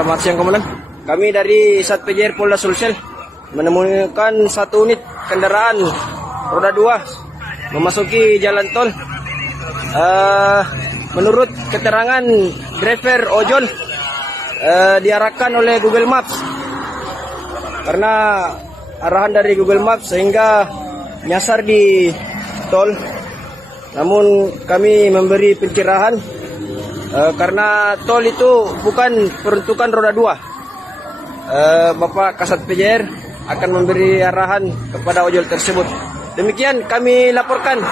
selamat siang Komandan. Kami dari Sat PJR Polda Sulsel menemukan satu unit kendaraan roda 2 memasuki jalan tol. Menurut keterangan driver ojol, diarahkan oleh Google Maps. Karena arahan dari Google Maps sehingga nyasar di tol. Namun kami memberi pencerahan karena tol itu bukan peruntukan roda 2. Bapak Kasat PJR akan memberi arahan kepada ojol tersebut. Demikian kami laporkan.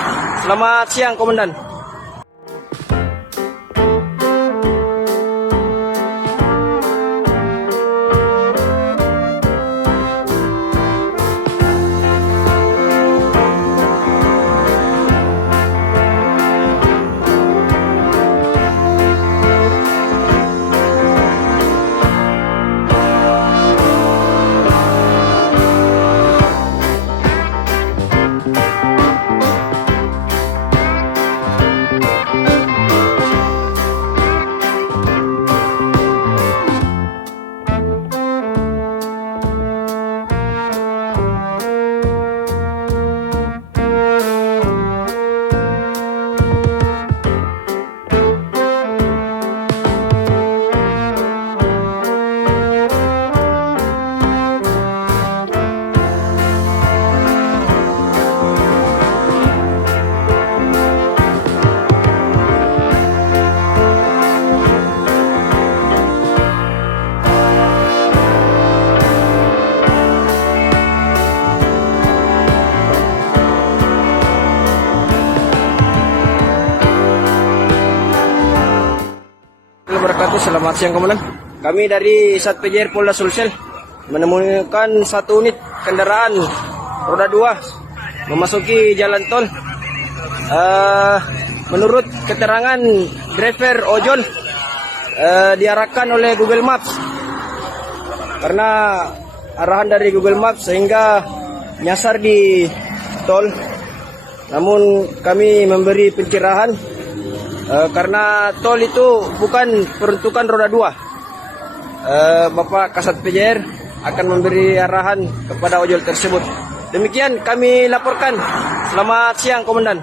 Selamat siang Komandan. Selamat siang Komandan. Kami dari Sat PJR Polda Sulsel menemukan satu unit kendaraan roda 2 memasuki jalan tol. Menurut keterangan driver ojol, diarahkan oleh Google Maps. Karena arahan dari Google Maps sehingga nyasar di tol. Namun kami memberi pencerahan karena tol itu bukan peruntukan roda 2. Bapak Kasat PJR akan memberi arahan kepada ojol tersebut. Demikian kami laporkan. Selamat siang Komandan.